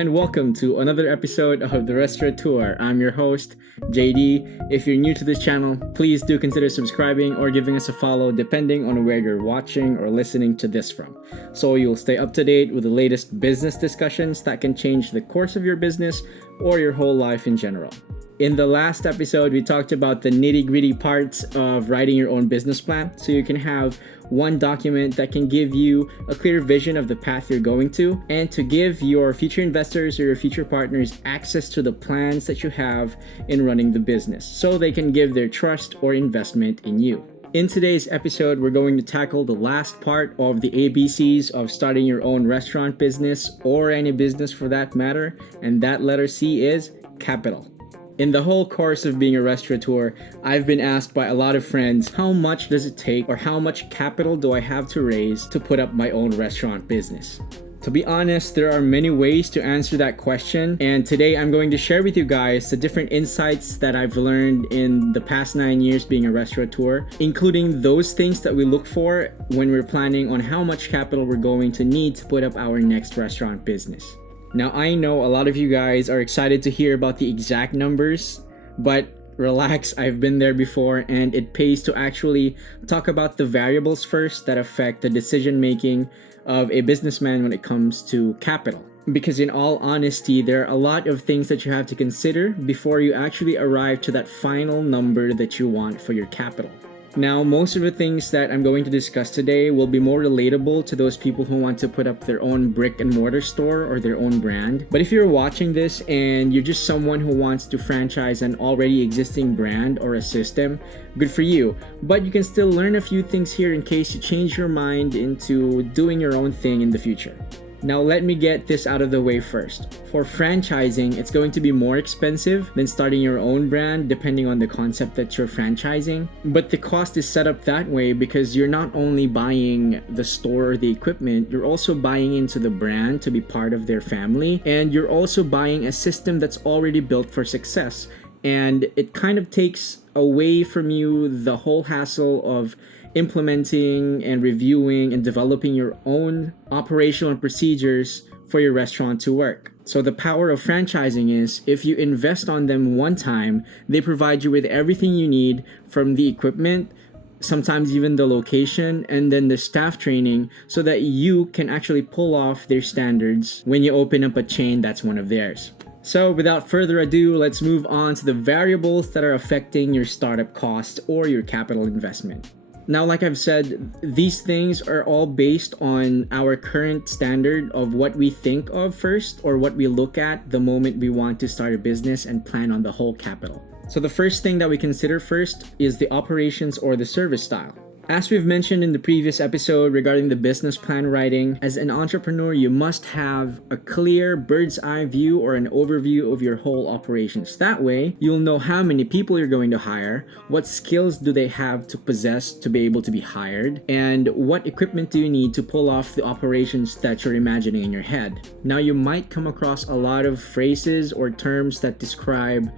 and welcome to another episode of The Restaurateur. I'm your host, JD. If you're new to this channel, please do consider subscribing or giving us a follow depending on where you're watching or listening to this from, so you'll stay up to date with the latest business discussions that can change the course of your business or your whole life in general. In the last episode, we talked about the nitty-gritty parts of writing your own business plan, so you can have one document that can give you a clear vision of the path you're going to, and to give your future investors or your future partners access to the plans that you have in running the business, so they can give their trust or investment in you. In today's episode, we're going to tackle the last part of the ABCs of starting your own restaurant business, or any business for that matter, and that letter C is capital. In the whole course of being a restaurateur, I've been asked by a lot of friends, how much does it take or how much capital do I have to raise to put up my own restaurant business? To be honest, there are many ways to answer that question, and today I'm going to share with you guys the different insights that I've learned in the past 9 years being a restaurateur, including those things that we look for when we're planning on how much capital we're going to need to put up our next restaurant business. Now, I know a lot of you guys are excited to hear about the exact numbers, but relax, I've been there before, and it pays to actually talk about the variables first that affect the decision making of a businessman when it comes to capital. Because in all honesty, there are a lot of things that you have to consider before you actually arrive to that final number that you want for your capital. Now, most of the things that I'm going to discuss today will be more relatable to those people who want to put up their own brick and mortar store or their own brand. But if you're watching this and you're just someone who wants to franchise an already existing brand or a system, good for you. But you can still learn a few things here in case you change your mind into doing your own thing in the future. Now, let me get this out of the way first. For franchising, it's going to be more expensive than starting your own brand depending on the concept that you're franchising. But the cost is set up that way because you're not only buying the store or the equipment, you're also buying into the brand to be part of their family, and you're also buying a system that's already built for success. And it kind of takes away from you the whole hassle of implementing and reviewing and developing your own operational procedures for your restaurant to work. So the power of franchising is, if you invest on them one time, they provide you with everything you need, from the equipment, sometimes even the location, and then the staff training, so that you can actually pull off their standards when you open up a chain that's one of theirs. So without further ado, let's move on to the variables that are affecting your startup cost or your capital investment. Now, like I've said, these things are all based on our current standard of what we think of first, or what we look at the moment we want to start a business and plan on the whole capital. So the first thing that we consider first is the operations or the service style. As we've mentioned in the previous episode regarding the business plan writing, as an entrepreneur, you must have a clear bird's eye view or an overview of your whole operations. That way, you'll know how many people you're going to hire, what skills do they have to possess to be able to be hired, and what equipment do you need to pull off the operations that you're imagining in your head. Now, you might come across a lot of phrases or terms that describe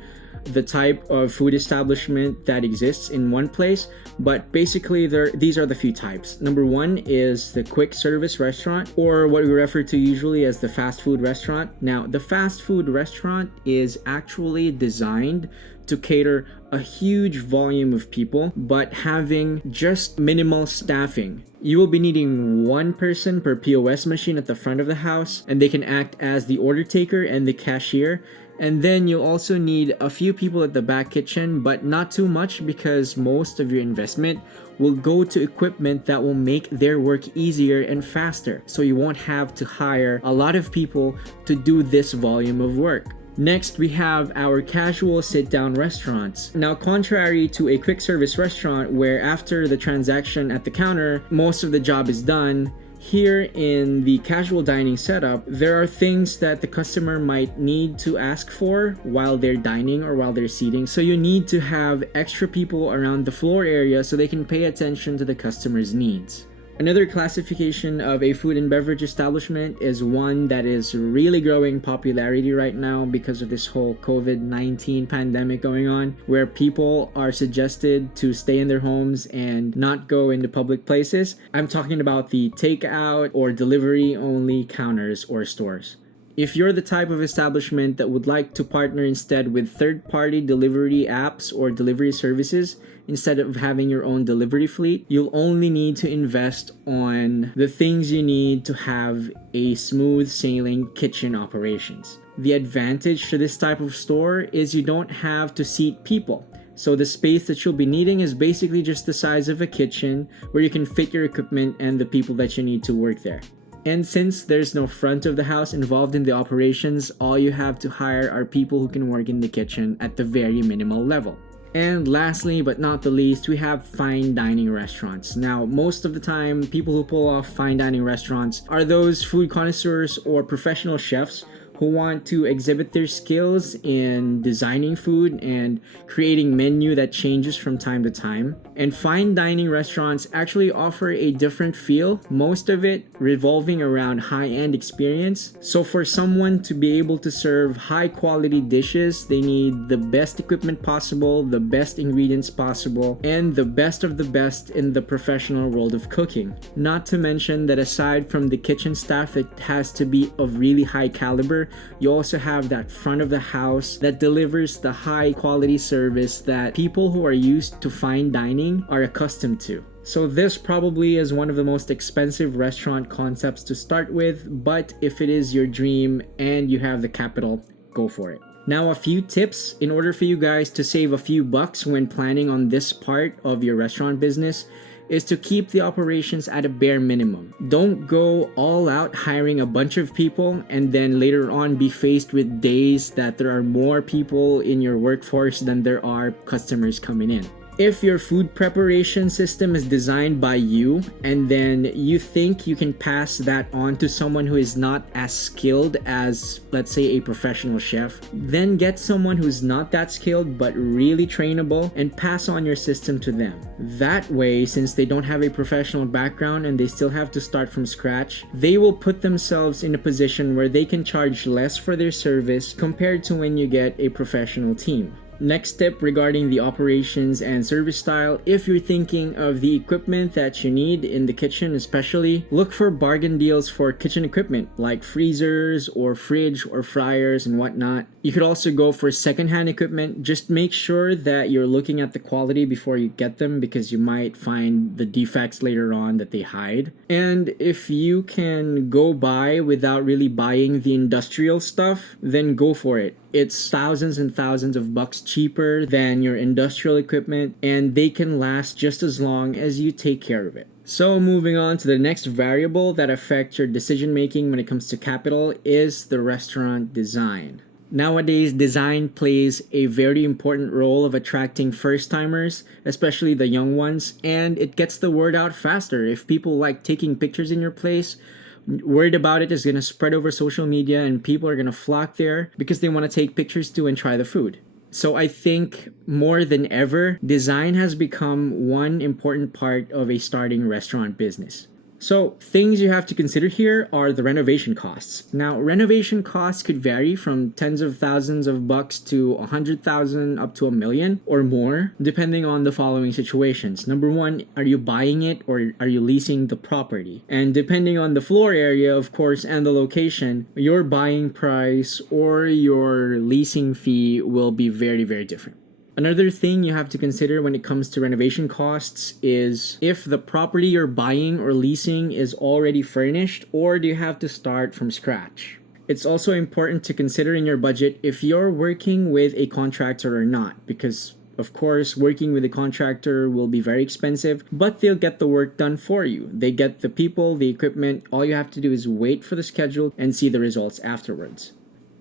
the type of food establishment that exists in one place, but basically these are the few types. Number one is the quick service restaurant, or what we refer to usually as the fast food restaurant. Now, the fast food restaurant is actually designed to cater a huge volume of people, but having just minimal staffing. You will be needing one person per POS machine at the front of the house, and they can act as the order taker and the cashier. And then you'll also need a few people at the back kitchen, but not too much, because most of your investment will go to equipment that will make their work easier and faster. So you won't have to hire a lot of people to do this volume of work. Next, we have our casual sit-down restaurants. Now, contrary to a quick service restaurant where after the transaction at the counter, most of the job is done, here in the casual dining setup, there are things that the customer might need to ask for while they're dining or while they're seating. So you need to have extra people around the floor area so they can pay attention to the customer's needs. Another classification of a food and beverage establishment is one that is really growing popularity right now because of this whole COVID-19 pandemic going on, where people are suggested to stay in their homes and not go into public places. I'm talking about the takeout or delivery only counters or stores. If you're the type of establishment that would like to partner instead with third-party delivery apps or delivery services instead of having your own delivery fleet, you'll only need to invest on the things you need to have a smooth sailing kitchen operations. The advantage to this type of store is you don't have to seat people. So the space that you'll be needing is basically just the size of a kitchen where you can fit your equipment and the people that you need to work there. And since there's no front of the house involved in the operations, all you have to hire are people who can work in the kitchen at the very minimal level. And lastly, but not the least, we have fine dining restaurants. Now, most of the time, people who pull off fine dining restaurants are those food connoisseurs or professional chefs who want to exhibit their skills in designing food and creating menu that changes from time to time. And fine dining restaurants actually offer a different feel, most of it revolving around high-end experience. So for someone to be able to serve high-quality dishes, they need the best equipment possible, the best ingredients possible, and the best of the best in the professional world of cooking. Not to mention that aside from the kitchen staff that has to be of really high caliber, you also have that front of the house that delivers the high quality service that people who are used to fine dining are accustomed to. So this probably is one of the most expensive restaurant concepts to start with, but if it is your dream and you have the capital, go for it. Now, a few tips in order for you guys to save a few bucks when planning on this part of your restaurant business is to keep the operations at a bare minimum. Don't go all out hiring a bunch of people and then later on be faced with days that there are more people in your workforce than there are customers coming in. If your food preparation system is designed by you and then you think you can pass that on to someone who is not as skilled as, let's say, a professional chef, then get someone who's not that skilled but really trainable and pass on your system to them. That way, since they don't have a professional background and they still have to start from scratch, they will put themselves in a position where they can charge less for their service compared to when you get a professional team. Next tip regarding the operations and service style, if you're thinking of the equipment that you need in the kitchen especially, look for bargain deals for kitchen equipment like freezers or fridge or fryers and whatnot. You could also go for secondhand equipment. Just make sure that you're looking at the quality before you get them because you might find the defects later on that they hide. And if you can go by without really buying the industrial stuff, then go for it. It's thousands and thousands of bucks cheaper than your industrial equipment, and they can last just as long as you take care of it. So moving on to the next variable that affects your decision making when it comes to capital is the restaurant design. Nowadays, design plays a very important role of attracting first-timers, especially the young ones, and it gets the word out faster. If people like taking pictures in your place, word about it is going to spread over social media and people are going to flock there because they want to take pictures too and try the food. So I think more than ever, design has become one important part of a starting restaurant business. So things you have to consider here are the renovation costs. Now, renovation costs could vary from tens of thousands of bucks to 100,000 up to $1 million or more, depending on the following situations. Number one, are you buying it or are you leasing the property? And depending on the floor area, of course, and the location, your buying price or your leasing fee will be very, very different. Another thing you have to consider when it comes to renovation costs is if the property you're buying or leasing is already furnished or do you have to start from scratch. It's also important to consider in your budget if you're working with a contractor or not, because of course, working with a contractor will be very expensive, but they'll get the work done for you. They get the people, the equipment. All you have to do is wait for the schedule and see the results afterwards.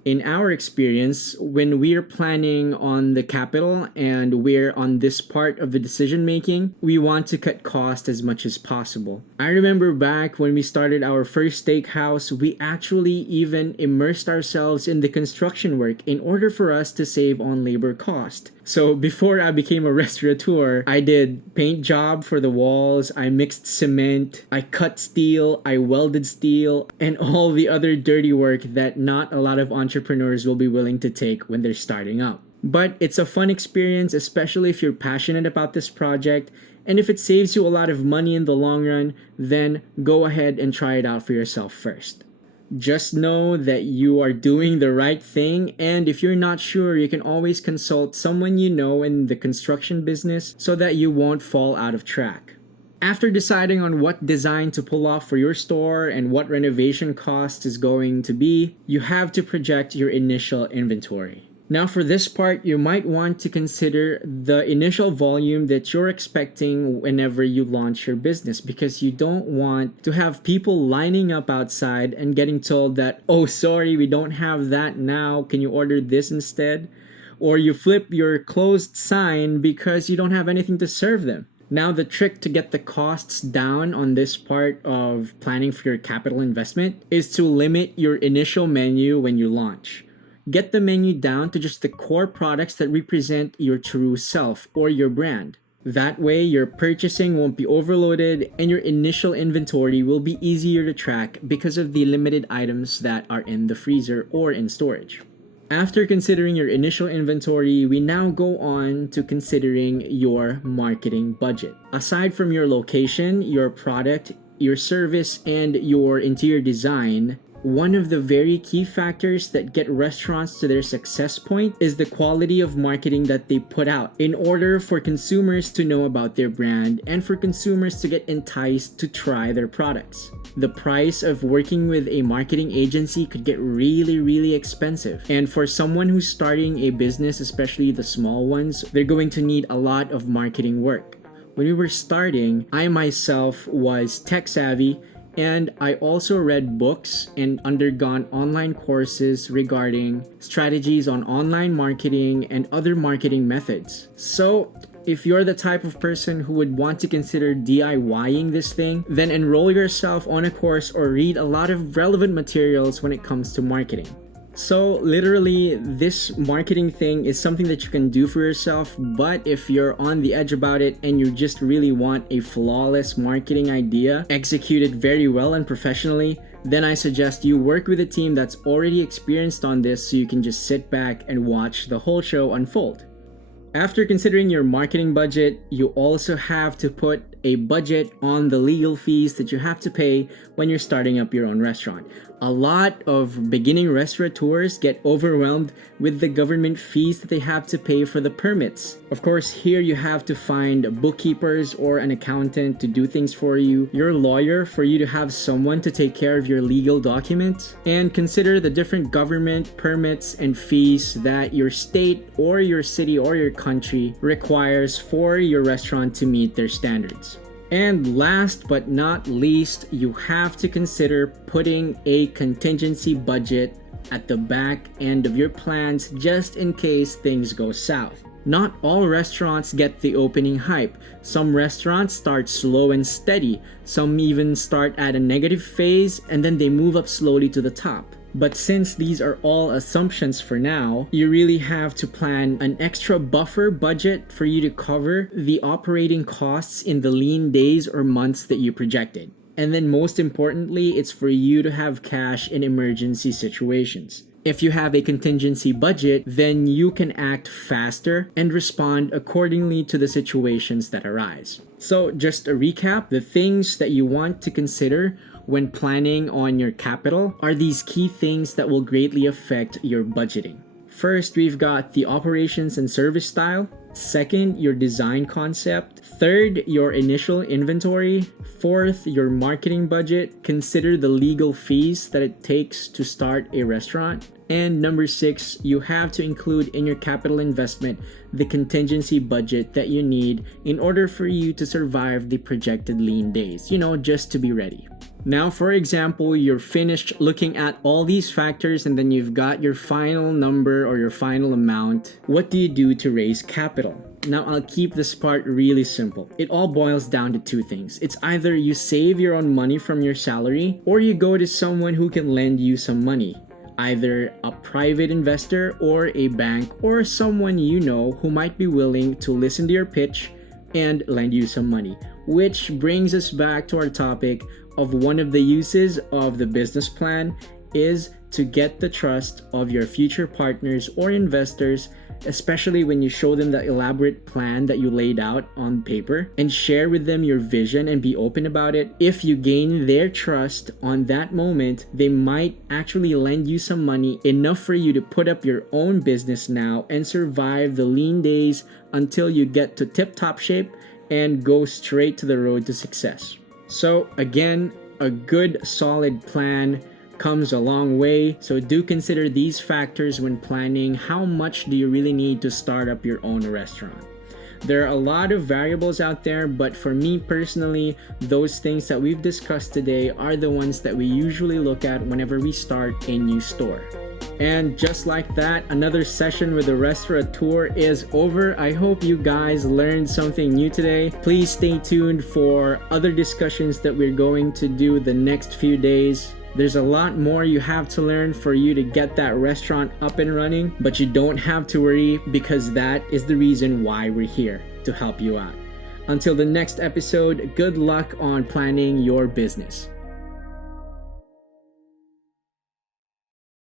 In our experience, when we're planning on the capital and we're on this part of the decision making, we want to cut costs as much as possible. I remember back when we started our first steakhouse, we actually even immersed ourselves in the construction work in order for us to save on labor cost. So before I became a restaurateur, I did paint job for the walls, I mixed cement, I cut steel, I welded steel, and all the other dirty work that not a lot of entrepreneurs will be willing to take when they're starting up. But it's a fun experience, especially if you're passionate about this project, and if it saves you a lot of money in the long run, then go ahead and try it out for yourself first. Just know that you are doing the right thing, and if you're not sure, you can always consult someone you know in the construction business so that you won't fall out of track. After deciding on what design to pull off for your store and what renovation cost is going to be, you have to project your initial inventory. Now for this part, you might want to consider the initial volume that you're expecting whenever you launch your business, because you don't want to have people lining up outside and getting told that, oh, sorry, we don't have that now. Can you order this instead? Or you flip your closed sign because you don't have anything to serve them. Now, the trick to get the costs down on this part of planning for your capital investment is to limit your initial menu when you launch. Get the menu down to just the core products that represent your true self or your brand. That way, your purchasing won't be overloaded and your initial inventory will be easier to track because of the limited items that are in the freezer or in storage. After considering your initial inventory, we now go on to considering your marketing budget. Aside from your location, your product, your service, and your interior design, one of the very key factors that get restaurants to their success point is the quality of marketing that they put out in order for consumers to know about their brand and for consumers to get enticed to try their products. The price of working with a marketing agency could get really expensive. And for someone who's starting a business, especially the small ones, they're going to need a lot of marketing work. When we were starting, I myself was tech savvy, and I also read books and undergone online courses regarding strategies on online marketing and other marketing methods. So, if you're the type of person who would want to consider DIYing this thing, then enroll yourself on a course or read a lot of relevant materials when it comes to marketing. So literally, this marketing thing is something that you can do for yourself, but if you're on the edge about it and you just really want a flawless marketing idea executed very well and professionally, then I suggest you work with a team that's already experienced on this so you can just sit back and watch the whole show unfold. After considering your marketing budget, you also have to put a budget on the legal fees that you have to pay when you're starting up your own restaurant. A lot of beginning restaurateurs get overwhelmed with the government fees that they have to pay for the permits. Of course, here you have to find bookkeepers or an accountant to do things for you, your lawyer for you to have someone to take care of your legal documents, and consider the different government permits and fees that your state or your city or your country requires for your restaurant to meet their standards. And last but not least, you have to consider putting a contingency budget at the back end of your plans just in case things go south. Not all restaurants get the opening hype. Some restaurants start slow and steady. Some even start at a negative phase and then they move up slowly to the top. But since these are all assumptions for now, you really have to plan an extra buffer budget for you to cover the operating costs in the lean days or months that you projected. And then most importantly, it's for you to have cash in emergency situations. If you have a contingency budget, then you can act faster and respond accordingly to the situations that arise. So just a recap, the things that you want to consider when planning on your capital are these key things that will greatly affect your budgeting. First, we've got the operations and service style. Second, your design concept. Third, your initial inventory. Fourth, your marketing budget. Consider the legal fees that it takes to start a restaurant. And number 6, you have to include in your capital investment the contingency budget that you need in order for you to survive the projected lean days, just to be ready. Now, for example, you're finished looking at all these factors and then you've got your final number or your final amount. What do you do to raise capital? Now, I'll keep this part really simple. It all boils down to 2 things. It's either you save your own money from your salary or you go to someone who can lend you some money. Either a private investor or a bank or someone you know who might be willing to listen to your pitch and lend you some money. Which brings us back to our topic of one of the uses of the business plan is to get the trust of your future partners or investors, especially when you show them the elaborate plan that you laid out on paper, and share with them your vision and be open about it. If you gain their trust on that moment, they might actually lend you some money, enough for you to put up your own business now and survive the lean days until you get to tip-top shape and go straight to the road to success. So again, a good solid plan comes a long way. So do consider these factors when planning. How much do you really need to start up your own restaurant? There are a lot of variables out there, but for me personally, those things that we've discussed today are the ones that we usually look at whenever we start a new store. And just like that, another session with the restaurateur is over. I hope you guys learned something new today. Please stay tuned for other discussions that we're going to do the next few days. There's a lot more you have to learn for you to get that restaurant up and running, but you don't have to worry, because that is the reason why we're here, to help you out. Until the next episode, good luck on planning your business.